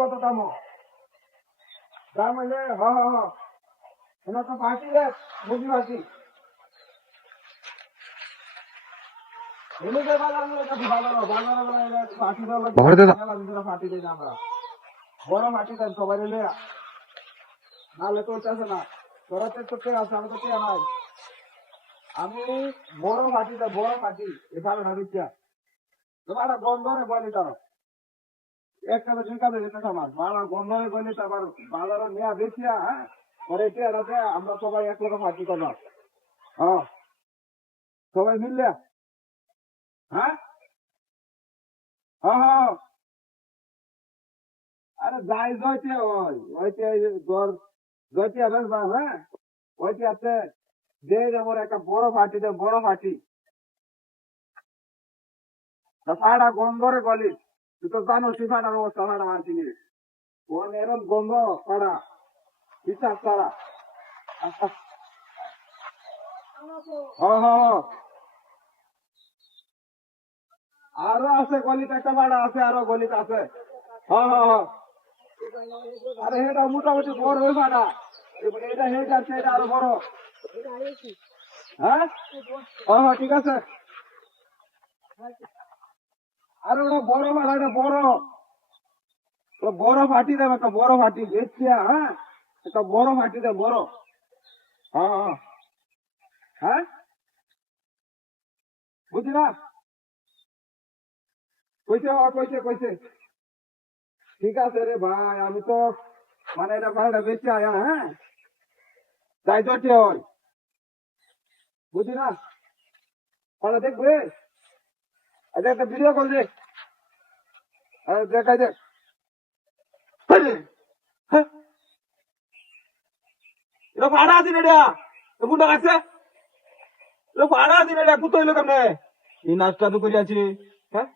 কত দাম দাম হইলে এনা তো ফাঁসি রে মুরগি ফাঁসি বড় মাটি দেন সবাই নাহলে তো আছে না তোরা তো কে আছে আমি তো কে নাই আমি বড় মাটি দেয় বড় মাটি এখানে না দিচ্ছা তোমার গন্ধ রে বলি তার একটা তো ঠিক আছে যেতে সমাজ বাড়া গন্ধ হয়ে বলি তারপর বাজারে নেওয়া বেশিয়া হ্যাঁ পরে এটাতে আমরা সবাই এক রকম মাটি করলাম হ্যাঁ সবাই মিললে হ্যাঁ হ্যাঁ আরে যাই জয়তে ওইতে জয়তে হ্যাঁ ওইতে আছে দিয়ে যাবো একটা বড় ফাটি দেয় বড় ফাটি ফাটা গন্ধরে গলি তুই তো জানো সিফাটার অবস্থা ফাটা মানছি নি ওর এরম গন্ধ ফাটা বিশ্বাস করা আরো আছে গলিতে একটা ফাটা আছে আরো গলিতে আছে আরে এটা মোটামুটি বড় ওই ফাটা এটা হয়ে যাচ্ছে এটা আরো বড় হ্যাঁ ঠিক আছে আর ওটা বড় ফাটা এটা বড় বড় ফাটি দেবে একটা বড় ফাটি দেখছিয়া হ্যাঁ একটা বড় ফাটি দেয় বড় হ্যাঁ বুঝলি না কইছে ঠিক আছে রে ভাই আমি তো মানে এটা ভাইটা বেঁচে আয়া হ্যাঁ যাই তো হয় বুঝলি না ভালো দেখবে আচ্ছা একটা ভিডিও কল দে দেখাই দেখ এটা ভাড়া দিন এটা কোনটা আছে এটা ভাড়া দিন এটা কুতো হইলো কেমনে এই নাচটা তো করে আছি হ্যাঁ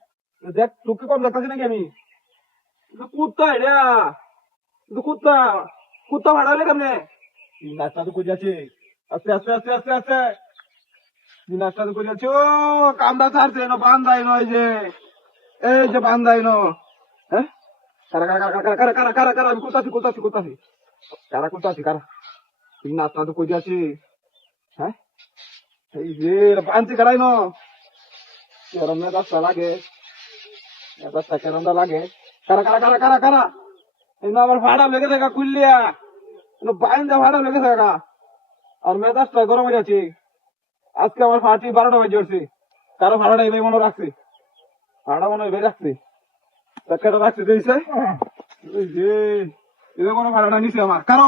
দেখ তোকে কম দেখাচ্ছি নাকি আমি কুত্তা এটা কুত্তা কুত্তা ভাড়া হইলে কেমনে এই নাচটা তো করে আছি আস্তে আস্তে আস্তে আস্তে আস্তে এই নাচটা তো করে আছি ও কামটা ছাড়ছে না বান্ধাই নয় যে এই যে বান্ধাই ন হ্যাঁ কারা কারা কারা কারা কারা কারা কারা আমি কোথাছি কারা কোথাছি কারা এই নাচটা তো করে আছি হ্যাঁ এই যে বানছি কারাই ন কেরম মেজাজটা লাগে মেজাজটা কেরমটা লাগে কারা কারা কারা কারা কারা এই আমার ভাড়া লেগে থাকা খুললিয়া বাইন্দা ভাড়া লেগে থাকা আর মেজাজটা গরম হয়ে যাচ্ছি আজকে আমার পার্টি 12টা বাজে উঠছি কারো ভাড়াটা এবার মনে রাখছি ভাড়া মনে হয় রাখছি টাকাটা রাখছি দিয়েছে যে এবার কোনো ভাড়াটা নিছে আমার কারো